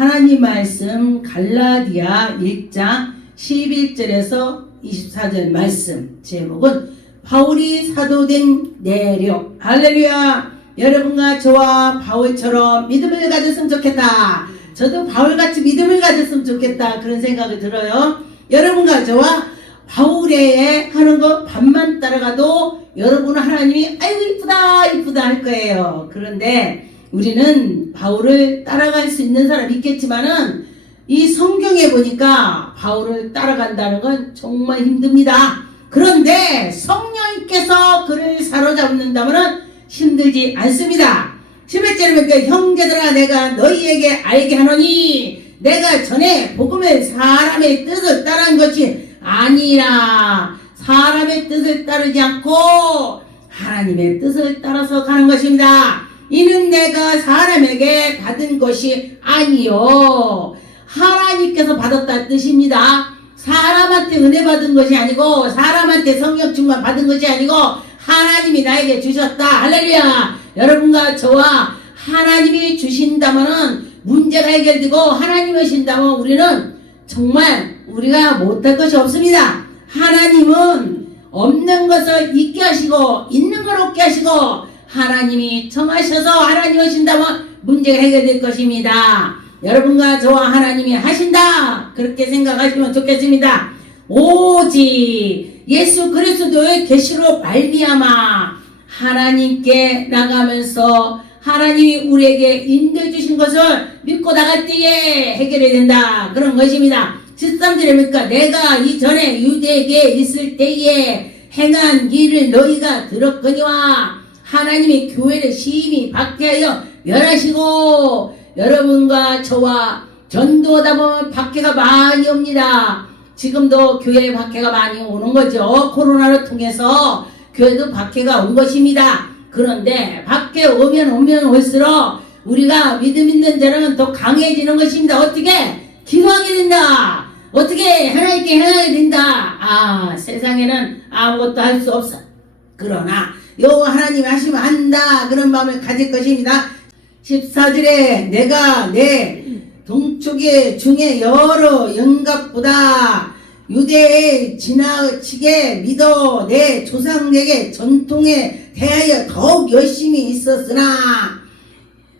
하나님 말씀 갈라디아 1장 11절에서 24절 말씀 제목은 바울이 사도된 내력. 할렐루야. 여러분과 저와 바울처럼 믿음을 가졌으면 좋겠다. 저도 바울같이 믿음을 가졌으면 좋겠다. 그런 생각이 들어요. 여러분과 저와 바울의 하는 거 반만 따라가도 여러분은 하나님이 아이고 이쁘다 이쁘다 할 거예요. 그런데 우리는 바울을 따라갈 수 있는 사람 있겠지만은 이 성경에 보니까 바울을 따라간다는 건 정말 힘듭니다. 그런데 성령님께서 그를 사로잡는다면 힘들지 않습니다. 11절에 보니까 형제들아 내가 너희에게 알게 하노니 내가 전에 복음의 사람의 뜻을 따른 것이 아니라 사람의 뜻을 따르지 않고 하나님의 뜻을 따라서 가는 것입니다. 이는 내가 사람에게 받은 것이 아니요 하나님께서 받았다는 뜻입니다. 사람한테 은혜 받은 것이 아니고 사람한테 성령 충만 받은 것이 아니고 하나님이 나에게 주셨다. 할렐루야. 여러분과 저와 하나님이 주신다면은 문제가 해결되고 하나님이 주신다면 우리는 정말 우리가 못할 것이 없습니다. 하나님은 없는 것을 있게 하시고 있는 걸 없게 하시고 하나님이 정하셔서 하나님이 하신다면 문제가 해결될 것입니다. 여러분과 저와 하나님이 하신다 그렇게 생각하시면 좋겠습니다. 오직 예수 그리스도의 계시로 말미암아 하나님께 나가면서 하나님이 우리에게 인도해 주신 것을 믿고 나갈 때에 해결해야 된다 그런 것입니다. 13절에 보니까 내가 이전에 유대에게 있을 때에 행한 일을 너희가 들었거니와 하나님이 교회를 심히 박해하여 멸하시고 여러분과 저와 전도하다 보면 박해가 많이 옵니다. 지금도 교회에 박해가 많이 오는 거죠. 코로나를 통해서 교회도 박해가 온 것입니다. 그런데 박해 오면 올수록 우리가 믿음 있는 자는 더 강해지는 것입니다. 어떻게? 기도하게 된다. 어떻게? 하나님께 행하게 된다. 세상에는 아무것도 할 수 없어. 그러나 여호와 하나님이 하시면 한다 그런 마음을 가질 것입니다. 14절에 내가 내 동족의 중에 여러 영갑보다 유대에 지나치게 믿어 내 조상에게 전통에 대하여 더욱 열심히 있었으나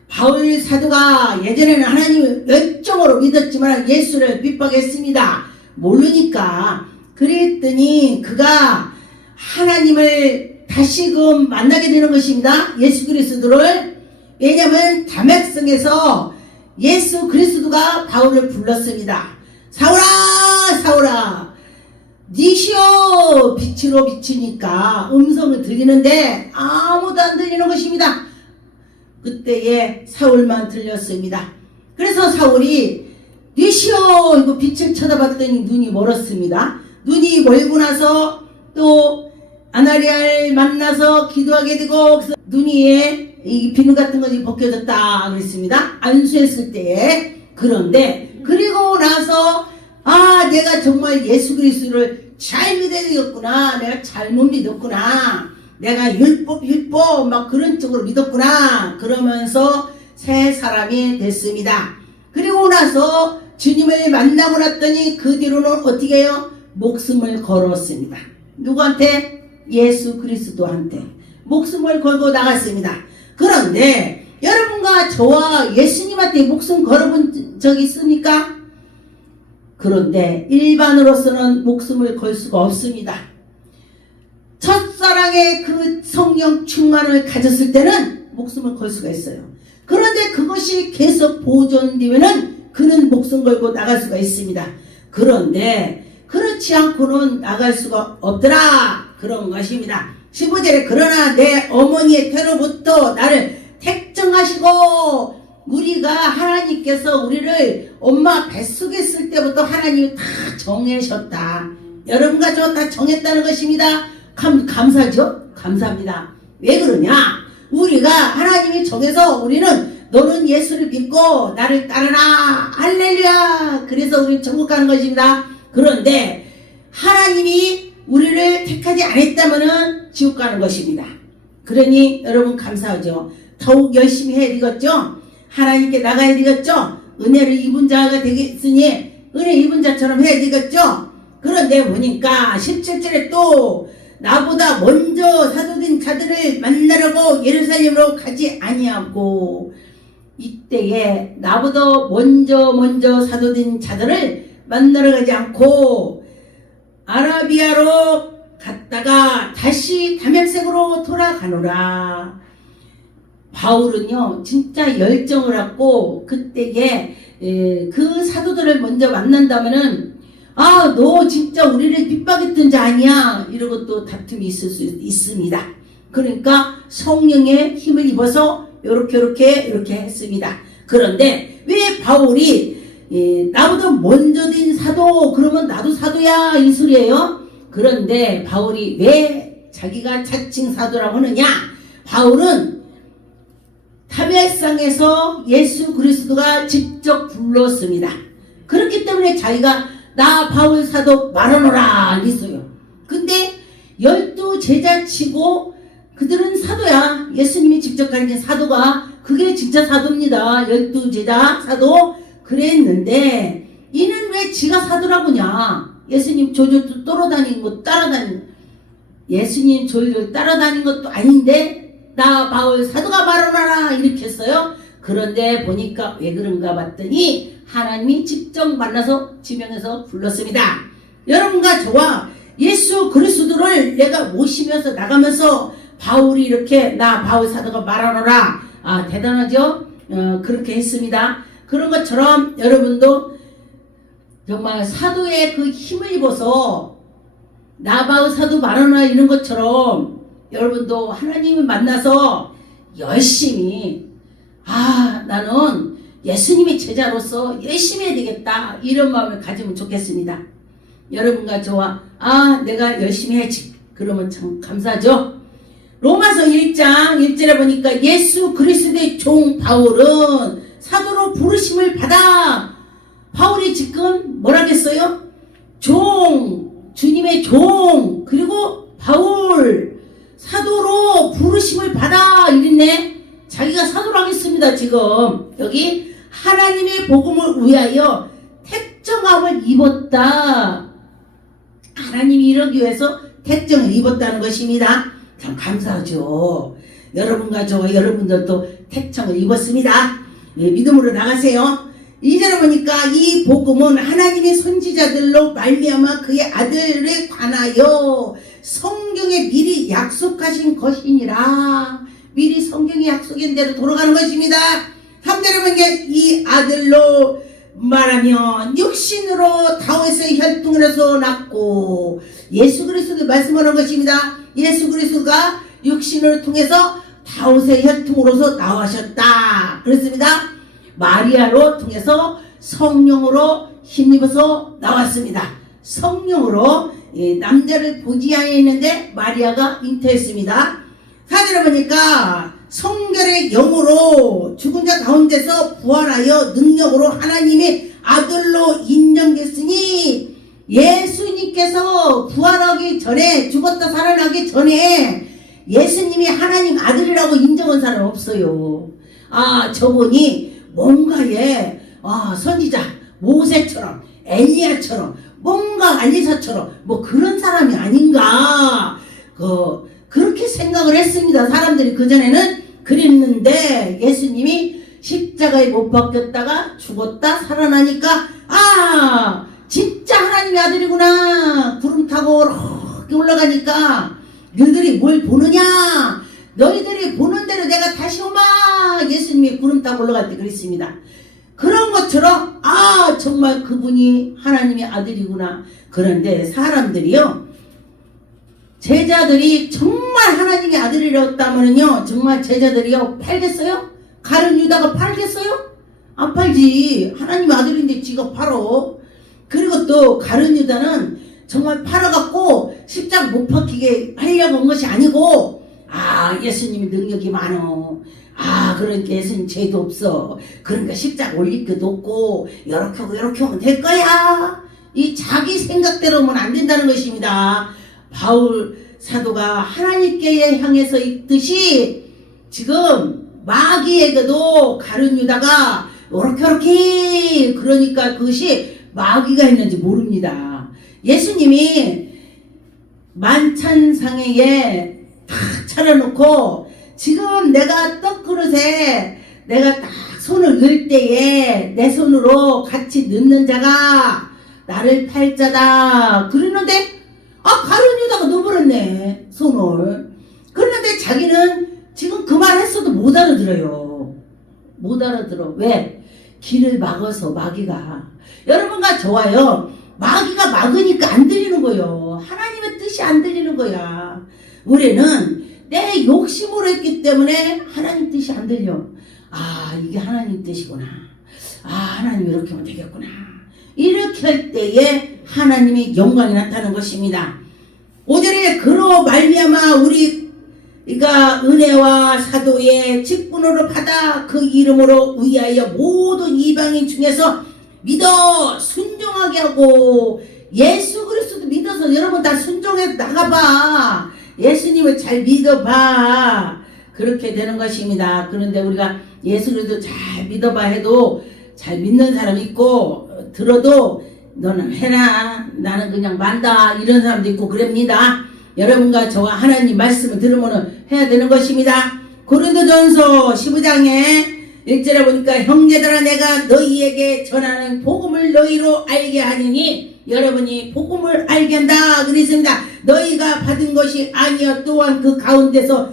바울 사도가 예전에는 하나님을 열정으로 믿었지만 예수를 핍박했습니다. 모르니까 그랬더니 그가 하나님을 다시금 만나게 되는 것입니다. 예수 그리스도를. 왜냐하면 담액성에서 예수 그리스도가 바울을 불렀습니다. 사울아 사울아 니시여 빛으로 비치니까 음성을 들리는데 아무도 안 들리는 것입니다. 그때에 사울만 들렸습니다. 그래서 사울이 니시여 이거 빛을 쳐다봤더니 눈이 멀었습니다. 눈이 멀고 나서 또 아나리아를 만나서 기도하게 되고 그래서 눈 위에 이 비누 같은 것이 벗겨졌다 그랬습니다. 안수했을 때에. 그런데 그리고 나서 내가 정말 예수 그리스도를 잘 믿어야 되겠구나. 내가 잘못 믿었구나. 내가 율법 막 그런 쪽으로 믿었구나. 그러면서 새 사람이 됐습니다. 그리고 나서 주님을 만나고 났더니 그 뒤로는 어떻게 해요? 목숨을 걸었습니다. 누구한테? 예수 그리스도한테 목숨을 걸고 나갔습니다. 그런데 여러분과 저와 예수님한테 목숨 걸어본 적이 있습니까? 그런데 일반으로서는 목숨을 걸 수가 없습니다. 첫사랑의 그 성령 충만을 가졌을 때는 목숨을 걸 수가 있어요. 그런데 그것이 계속 보존되면은 그는 목숨 걸고 나갈 수가 있습니다. 그런데 그렇지 않고는 나갈 수가 없더라 그런 것입니다. 15절에 그러나 내 어머니의 태로부터 나를 택정하시고 우리가 하나님께서 우리를 엄마 뱃속에 있을 때부터 하나님이 다 정하셨다. 여러분과 저 다 정했다는 것입니다. 감사죠? 감사합니다. 왜 그러냐? 우리가 하나님이 정해서 우리는 너는 예수를 믿고 나를 따르라. 할렐루야. 그래서 우리는 천국 가는 것입니다. 그런데 하나님이 우리를 택하지 않았다면은 지옥 가는 것입니다. 그러니 여러분 감사하죠. 더욱 열심히 해야 되겠죠. 하나님께 나가야 되겠죠. 은혜를 입은 자가 되겠으니 은혜 입은 자처럼 해야 되겠죠. 그런데 보니까 17절에 또 나보다 먼저 사도된 자들을 만나려고 예루살렘으로 가지 아니하고, 이때에 나보다 먼저 사도된 자들을 만나러 가지 않고 아라비아로 갔다가 다시 다메섹으로 돌아가노라. 바울은요 진짜 열정을 갖고 그때에 그 사도들을 먼저 만난다면은 너 진짜 우리를 핍박했던 자 아니야, 이러고 또 다툼이 있을 수 있습니다. 그러니까 성령의 힘을 입어서 이렇게 했습니다. 그런데 왜 바울이 나보다 먼저 된 사도 그러면 나도 사도야 이 소리예요. 그런데 바울이 왜 자기가 자칭 사도라고 하느냐? 바울은 타베상에서 예수 그리스도가 직접 불렀습니다. 그렇기 때문에 자기가 나 바울 사도 말하노라 했어요. 근데 12 제자치고 그들은 사도야. 예수님이 직접 가르친 사도가 그게 진짜 사도입니다. 12 제자 사도 그랬는데 이는 왜 지가 사도라고냐? 예수님 조절도 따라다니는 거 예수님 조율을 따라다닌 것도 아닌데 나 바울 사도가 말하노라 이렇게 했어요. 그런데 보니까 왜 그런가 봤더니 하나님이 직접 만나서 지명해서 불렀습니다. 여러분과 저와 예수 그리스도를 내가 모시면서 나가면서 바울이 이렇게 나 바울 사도가 말하노라. 대단하죠? 그렇게 했습니다. 그런 것처럼 여러분도 정말 사도의 그 힘을 입어서 나 바울 사도 말하노라 이런 것처럼 여러분도 하나님을 만나서 열심히 나는 예수님의 제자로서 열심히 해야 되겠다 이런 마음을 가지면 좋겠습니다. 여러분과 저와 내가 열심히 해야지 그러면 참 감사하죠. 로마서 1장 1절에 보니까 예수 그리스도의 종 바울은 사도로 부르심을 받아. 바울이 지금 뭐라겠어요? 주님의 종, 그리고 바울 사도로 부르심을 받아 이랬네. 자기가 사도라고 했습니다. 지금 여기 하나님의 복음을 위하여 택정함을 입었다. 하나님이 이러기 위해서 택정을 입었다는 것입니다. 참 감사하죠. 여러분과 저와 여러분들도 택정을 입었습니다. 믿음으로 나가세요. 이제는 보니까 이 복음은 하나님의 선지자들로 말미암아 그의 아들에 관하여 성경에 미리 약속하신 것이니라. 미리 성경의 약속인 대로 돌아가는 것입니다. 3절에 보니까 이 아들로 말하면 육신으로 다윗의 혈통을 해서 낳고, 예수 그리스도가 말씀하는 것입니다. 예수 그리스도가 육신을 통해서 다윗의 혈통으로서 나오셨다 그랬습니다. 마리아로 통해서 성령으로 힘입어서 나왔습니다. 성령으로 남자를 보지 아니했는데 마리아가 잉태했습니다. 4절에 보니까 성결의 영으로 죽은 자 가운데서 부활하여 능력으로 하나님의 아들로 인정됐으니, 예수님께서 부활하기 전에, 죽었다 살아나기 전에 예수님이 하나님 아들이라고 인정한 사람 없어요. 저분이 뭔가에 선지자 모세처럼 엘리야처럼 뭔가 알리사처럼 뭐 그런 사람이 아닌가 그렇게 생각을 했습니다. 사람들이 그전에는 그랬는데 예수님이 십자가에 못 박혔다가 죽었다 살아나니까 진짜 하나님의 아들이구나. 구름 타고 이렇게 올라가니까 너희들이 뭘 보느냐? 너희들이 보는 대로 내가 다시 오마. 예수님이 구름 타고 올라갈 때 그랬습니다. 그런 것처럼 정말 그분이 하나님의 아들이구나. 그런데 사람들이요, 제자들이 정말 하나님의 아들이었다면요 정말 제자들이요 팔겠어요? 가룟 유다가 팔겠어요? 안 팔지. 하나님의 아들인데 지가 팔어. 그리고 또 가룟 유다는 정말 팔아갖고 십자가 못 박히게 하려고 온 것이 아니고 예수님이 능력이 많어. 그러니까 예수님 죄도 없어. 그러니까 십자가 올릴 것도 없고 이렇게 하고 이렇게 하면 될 거야. 이 자기 생각대로 하면 안 된다는 것입니다. 바울 사도가 하나님께 향해서 있듯이 지금 마귀에게도 가룟 유다가 요렇게 그러니까 그것이 마귀가 했는지 모릅니다. 예수님이 만찬상에 탁 차려놓고 지금 내가 떡그릇에 내가 딱 손을 넣을 때에 내 손으로 같이 넣는 자가 나를 팔 자다 그러는데 가룟 유다가 넣어버렸네 손을. 그런데 자기는 지금 그 말 했어도 못 알아들어요. 못 알아들어. 왜? 길을 막아서 마귀가. 여러분과 저와요, 마귀가 막으니까 안 들리는 거예요. 하나님의 뜻이 안 들리는 거야. 우리는 내 욕심으로 했기 때문에 하나님 뜻이 안 들려. 이게 하나님 뜻이구나. 하나님 이렇게 하면 되겠구나. 이렇게 할 때에 하나님의 영광이 나타나는 것입니다. 5절에 그로 말미암아 우리가 은혜와 사도의 직분으로 받아 그 이름으로 위하여 모든 이방인 중에서 믿어 순종하게 하고. 예수 그리스도 믿어서 여러분 다 순종해서 나가봐. 예수님을 잘 믿어봐. 그렇게 되는 것입니다. 그런데 우리가 예수 그리스도 잘 믿어봐 해도 잘 믿는 사람 있고 들어도 너는 해라 나는 그냥 만다 이런 사람도 있고 그럽니다. 여러분과 저와 하나님 말씀을 들으면 해야 되는 것입니다. 고린도전서 15장에 1절에 보니까 형제들아 내가 너희에게 전하는 복음을 너희로 알게 하느니 여러분이 복음을 알게 한다 그랬습니다. 너희가 받은 것이 아니여 또한 그 가운데서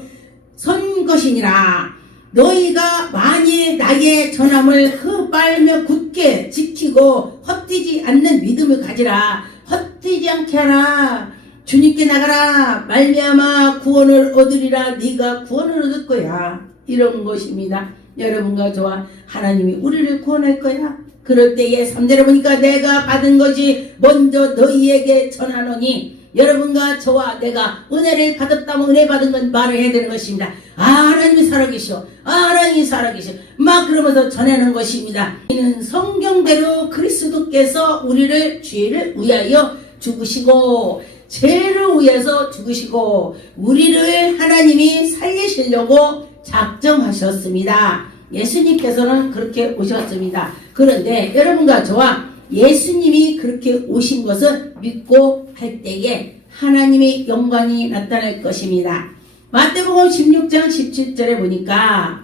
선 것이니라. 너희가 만일 나의 전함을 그 빨며 굳게 지키고 헛되지 않는 믿음을 가지라. 헛되지 않게 하라. 주님께 나가라. 말미암아 구원을 얻으리라. 네가 구원을 얻을 거야. 이런 것입니다. 여러분과 저와 하나님이 우리를 구원할 거야. 그럴 때에 3절에 보니까 내가 받은 것이 먼저 너희에게 전하노니 여러분과 저와 내가 은혜를 받았다면 은혜 받은 건 말을 해야 되는 것입니다. 하나님이 살아계셔. 하나님이 살아계셔. 막 그러면서 전하는 것입니다. 이는 성경대로 그리스도께서 우리를 죄를 위하여 죽으시고 죄를 위해서 죽으시고 우리를 하나님이 살리시려고 작정하셨습니다. 예수님께서는 그렇게 오셨습니다. 그런데 여러분과 저와 예수님이 그렇게 오신 것을 믿고 할 때에 하나님의 영광이 나타날 것입니다. 마태복음 16장 17절에 보니까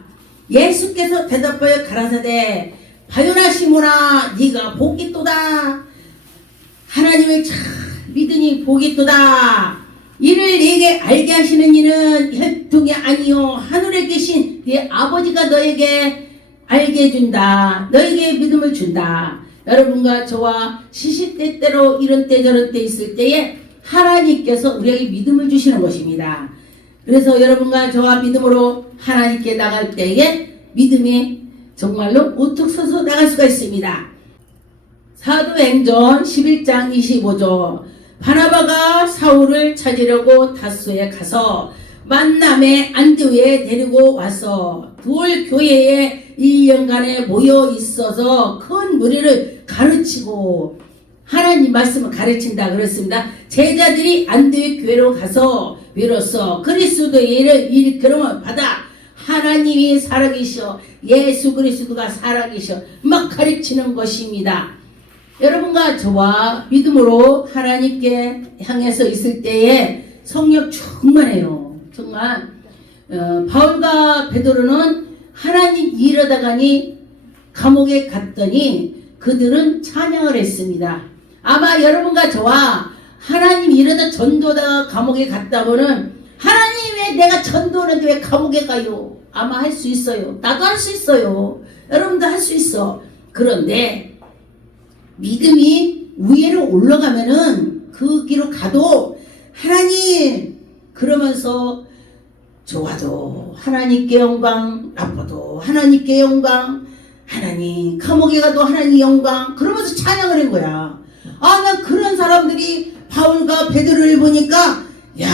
예수께서 대답하여 가라사대 바요나 시몬아 네가 복이 있도다. 하나님을 잘 믿으니 복이 있도다. 이를 네게 알게 하시는 이는 혈통이 아니요 하늘에 계신 네 아버지가 너에게 알게 해준다. 너에게 믿음을 준다. 여러분과 저와 시시때때로 이런 때 저런 때 있을 때에 하나님께서 우리에게 믿음을 주시는 것입니다. 그래서 여러분과 저와 믿음으로 하나님께 나갈 때에 믿음이 정말로 우뚝 서서 나갈 수가 있습니다. 사도행전 11장 25절 바나바가 사울을 찾으려고 다소에 가서 만남의 안디오에 데리고 와서 두올 교회에 1년간에 모여 있어서 큰 무리를 가르치고 하나님 말씀을 가르친다 그랬습니다. 제자들이 안디오 교회로 가서 비로소 그리스도의 일을 일컬음을 받아 하나님이 살아계셔 예수 그리스도가 살아계셔 막 가르치는 것입니다. 여러분과 저와 믿음으로 하나님께 향해서 있을 때에 성령 충만해요. 정말 바울과 베드로는 하나님 일하다가니 감옥에 갔더니 그들은 찬양을 했습니다. 아마 여러분과 저와 하나님 일하다 전도하다가 감옥에 갔다고는 하나님 왜 내가 전도하는데 왜 감옥에 가요? 아마 할 수 있어요. 나도 할 수 있어요. 여러분도 할 수 있어. 그런데 믿음이 위로 올라가면은 그 길로 가도 하나님 그러면서 좋아도 하나님께 영광 나빠도 하나님께 영광 하나님 감옥에 가도 하나님 영광 그러면서 찬양을 한 거야. 나 그런 사람들이 바울과 베드로를 보니까 야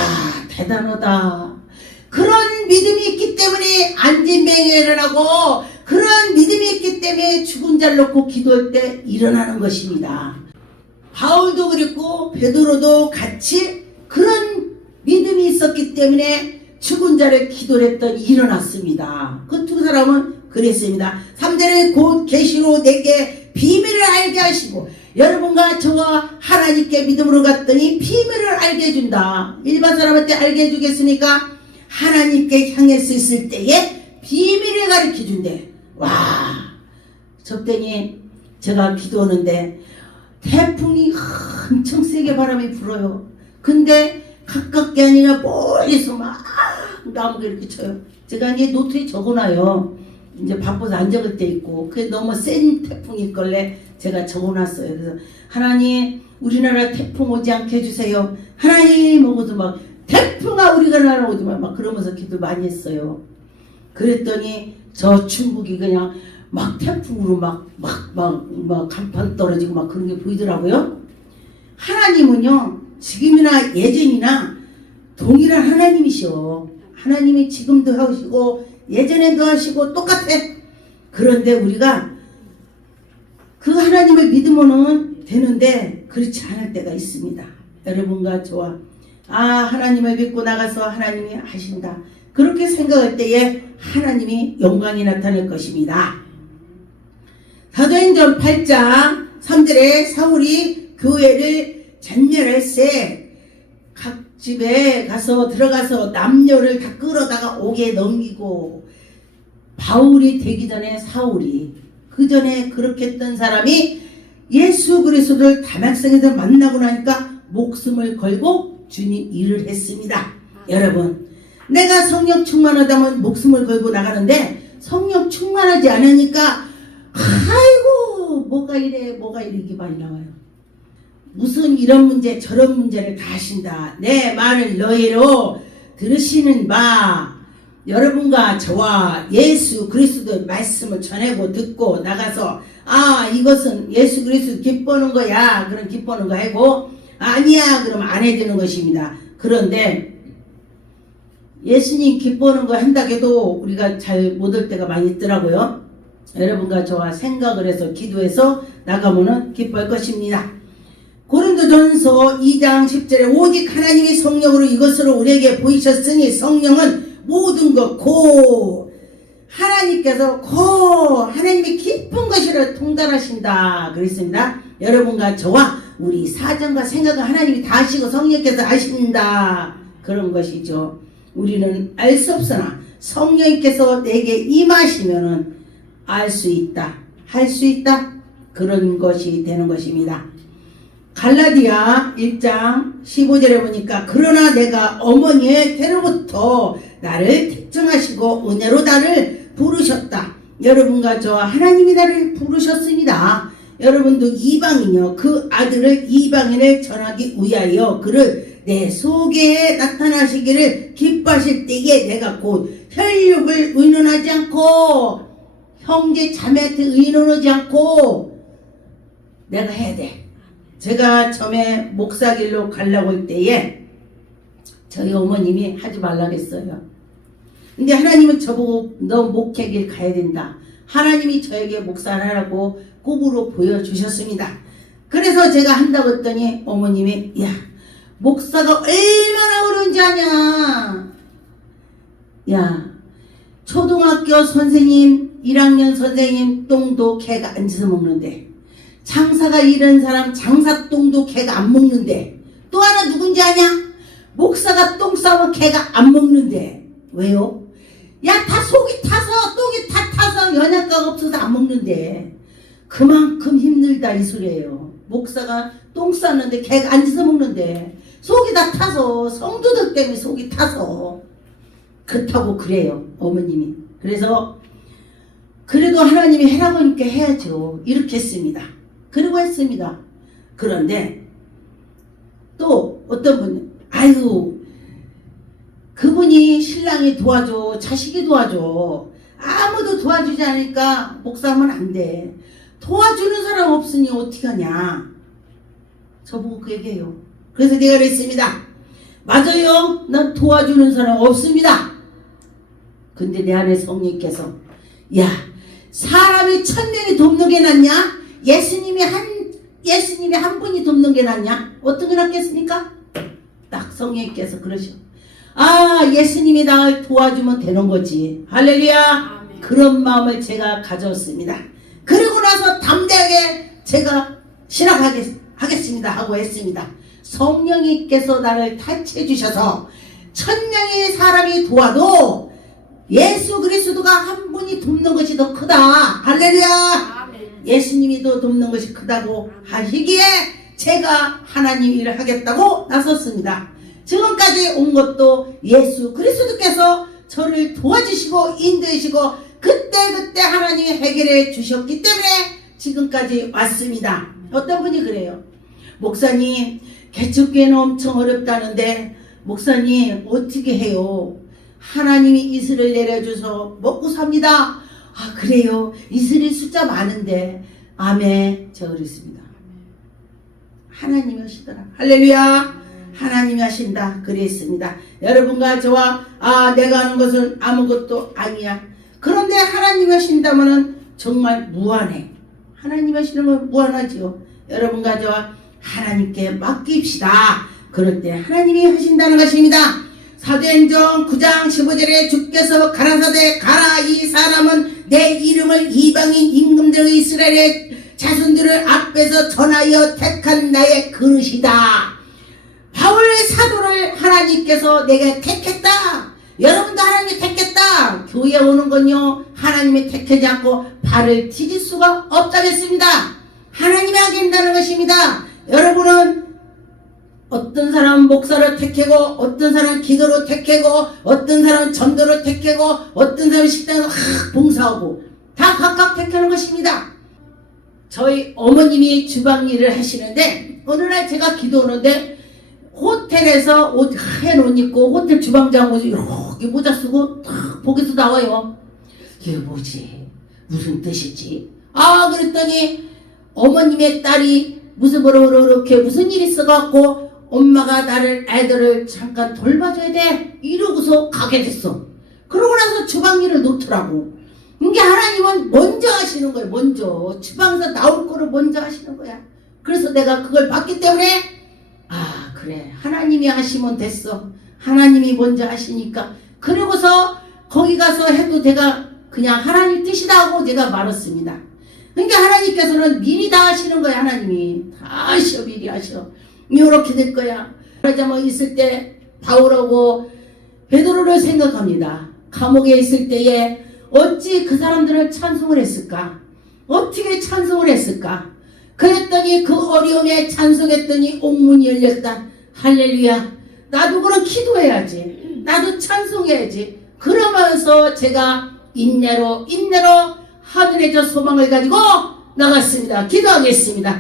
대단하다. 그런 믿음이 있기 때문에 안진뱅이를 하고 그런 믿음이 있기 때문에 죽은 자를 놓고 기도할 때 일어나는 것입니다. 바울도 그랬고 베드로도 같이 그런 믿음이 있었기 때문에 죽은 자를 기도를 했더니 일어났습니다. 그 두 사람은 그랬습니다. 3절에 곧 계시로 내게 비밀을 알게 하시고 여러분과 저와 하나님께 믿음으로 갔더니 비밀을 알게 해준다. 일반 사람한테 알게 해주겠습니까? 하나님께 향해서 있을 때에 비밀을 가르쳐 준대. 와, 저때니 제가 기도하는데 태풍이 엄청 세게 바람이 불어요. 근데 가깝게 아니라 멀리서 막 나무가 이렇게 쳐요. 제가 이제 노트에 적어놔요. 이제 바빠서 안 적을 때 있고 그게 너무 센 태풍이 있걸래 제가 적어놨어요. 그래서 하나님 우리나라 태풍 오지 않게 해주세요. 하나님 하고도 막 태풍아 우리나라 오지 마 막 그러면서 기도 많이 했어요. 그랬더니 저 충북이 그냥 막 태풍으로 막 간판 떨어지고 막 그런 게 보이더라고요. 하나님은요 지금이나 예전이나 동일한 하나님이셔. 하나님이 지금도 하시고 예전에도 하시고 똑같아. 그런데 우리가 그 하나님을 믿으면은 되는데 그렇지 않을 때가 있습니다. 여러분과 저와 하나님을 믿고 나가서 하나님이 하신다. 그렇게 생각할 때에 하나님이 영광이 나타날 것입니다. 사도행전 8장 3절에 사울이 교회를 전멸할세 각 집에 가서 들어가서 남녀를 다 끌어다가 옥에 넘기고 바울이 되기 전에 사울이 그 전에 그렇게 했던 사람이 예수 그리스도를 다막성에서 만나고 나니까 목숨을 걸고 주님 일을 했습니다. 여러분 내가 성령 충만하다면 목숨을 걸고 나가는데 성령 충만하지 않으니까 아이고 뭐가 이래 이게 많이 나와요. 무슨 이런 문제 저런 문제를 다 하신다. 내 말을 너희로 들으시는 바 여러분과 저와 예수 그리스도의 말씀을 전하고 듣고 나가서 이것은 예수 그리스도 기뻐하는 거야. 그럼 기뻐하는 거 하고 아니야 그러면 안 해야 되는 것입니다. 그런데 예수님 기뻐하는 거 한다 해도 우리가 잘 못 올 때가 많이 있더라고요. 여러분과 저와 생각을 해서 기도해서 나가면은 기뻐할 것입니다. 고린도전서 2장 10절에 오직 하나님이 성령으로 이것으로 우리에게 보이셨으니 성령은 모든 것 하나님께서 하나님이 기쁜 것이라 통달하신다 그랬습니다. 여러분과 저와 우리 사정과 생각을 하나님이 다 하시고 성령께서 하신다 그런 것이죠. 우리는 알 수 없으나 성령께서 내게 임하시면은 알 수 있다 할 수 있다 그런 것이 되는 것입니다. 갈라디아 1장 15절에 보니까 그러나 내가 어머니의 태로부터 나를 택정하시고 은혜로 나를 부르셨다. 여러분과 저와 하나님이 나를 부르셨습니다. 여러분도 이방인이요 그 아들을 이방인을 전하기 위하여 그를 내 속에 나타나시기를 기뻐하실 때에 내가 곧 혈육을 의논하지 않고 형제 자매한테 의논하지 않고 내가 해야 돼. 제가 처음에 목사길로 가려고 할 때에 저희 어머님이 하지 말라고 했어요. 근데 하나님은 저보고 너 목회길 가야 된다. 하나님이 저에게 목사를 하라고 꼽으로 보여주셨습니다. 그래서 제가 한다고 했더니 어머님이 야 목사가 얼마나 어려운지 아냐. 야 초등학교 선생님 1학년 선생님 똥도 개가 앉아서 먹는데 장사가 이런 사람 장사똥도 개가 안 먹는데 또 하나 누군지 아냐? 목사가 똥 싸면 개가 안 먹는데 왜요? 야 다 속이 타서 똥이 다 타서 연약가가 없어서 안 먹는데 그만큼 힘들다 이 소리예요. 목사가 똥 쌌는데 개가 앉아서 먹는데 속이 다 타서 성도들 때문에 속이 타서 그렇다고 그래요 어머님이. 그래서 그래도 하나님이 해라고 하니까 해야죠. 이렇게 했습니다. 그리고 했습니다. 그런데 또 어떤 분은 아유 그분이 신랑이 도와줘 자식이 도와줘 아무도 도와주지 않으니까 목사하면 안 돼. 도와주는 사람 없으니 어떻게 하냐. 저보고 그 얘기해요. 그래서 내가 그랬습니다. 맞아요. 난 도와주는 사람 없습니다. 근데 내 안에 성령께서 야 사람이 1000명이 돕는 게 낫냐? 예수님이 한 분이 돕는 게 낫냐? 어떤 게 낫겠습니까? 딱 성령께서 그러셔. 예수님이 나를 도와주면 되는 거지. 할렐루야. 그런 마음을 제가 가졌습니다. 그리고 나서 담대하게 제가 신학하겠습니다 하고 했습니다. 성령님께서 나를 타치해 주셔서 1000명의 사람이 도와도 예수 그리스도가 한 분이 돕는 것이 더 크다. 할렐루야. 예수님이 더 돕는 것이 크다고 하시기에 제가 하나님 일을 하겠다고 나섰습니다. 지금까지 온 것도 예수 그리스도께서 저를 도와주시고 인도해주시고 그때 하나님이 해결해 주셨기 때문에 지금까지 왔습니다. 어떤 분이 그래요. 목사님, 개척교회는 엄청 어렵다는데 목사님 어떻게 해요? 하나님이 이슬을 내려줘서 먹고 삽니다. 아 그래요? 이슬이 숫자 많은데. 아멘. 제가 그랬습니다. 하나님이 하시더라. 할렐루야. 하나님이 하신다. 그랬습니다. 여러분과 저와 내가 하는 것은 아무것도 아니야. 그런데 하나님이 하신다면 정말 무한해. 하나님이 하시는 건 무한하죠. 여러분과 저와 하나님께 맡깁시다. 그럴 때 하나님이 하신다는 것입니다. 사도행전 9장 15절에 주께서 가라사대 가라 이 사람은 내 이름을 이방인 임금들의 이스라엘의 자손들을 앞에서 전하여 택한 나의 그릇이다. 바울 사도를 하나님께서 내게 택했다. 여러분도 하나님이 택했다. 교회에 오는 건요 하나님이 택하지 않고 발을 디딜 수가 없다겠습니다. 하나님이 하긴다는 것입니다. 여러분은 어떤 사람은 목사를 택하고 어떤 사람은 기도로 택하고 어떤 사람은 전도로 택하고 어떤 사람은 식당에서 봉사하고 다 각각 택하는 것입니다. 저희 어머님이 주방 일을 하시는데 어느 날 제가 기도하는데 호텔에서 하얀 옷 입고 호텔 주방장 옷 이렇게 모자 쓰고 딱 보기도 나와요. 이게 뭐지? 무슨 뜻이지? 그랬더니 어머님의 딸이 무슨 이렇게 무슨 일이 있어갖고 엄마가 애들을 잠깐 돌봐줘야 돼 이러고서 가게 됐어. 그러고 나서 주방 일을 놓더라고. 이게 하나님은 먼저 하시는 거예요. 먼저 주방에서 나올 거를 먼저 하시는 거야. 그래서 내가 그걸 봤기 때문에 그래 하나님이 하시면 됐어. 하나님이 먼저 하시니까. 그러고서 거기 가서 해도 내가 그냥 하나님 뜻이다 하고 내가 말았습니다. 그러니까 하나님께서는 미리 다 하시는 거야. 하나님이 다 하셔. 미리 하셔. 이렇게 될 거야. 그러자면 있을 때 바울하고 베드로를 생각합니다. 감옥에 있을 때에 어찌 그 사람들을 찬송을 했을까? 어떻게 찬송을 했을까? 그랬더니 그 어려움에 찬송했더니 옥문이 열렸다. 할렐루야. 나도 그럼 기도해야지. 나도 찬송해야지. 그러면서 제가 인내로 하늘의 저 소망을 가지고 나갔습니다. 기도하겠습니다.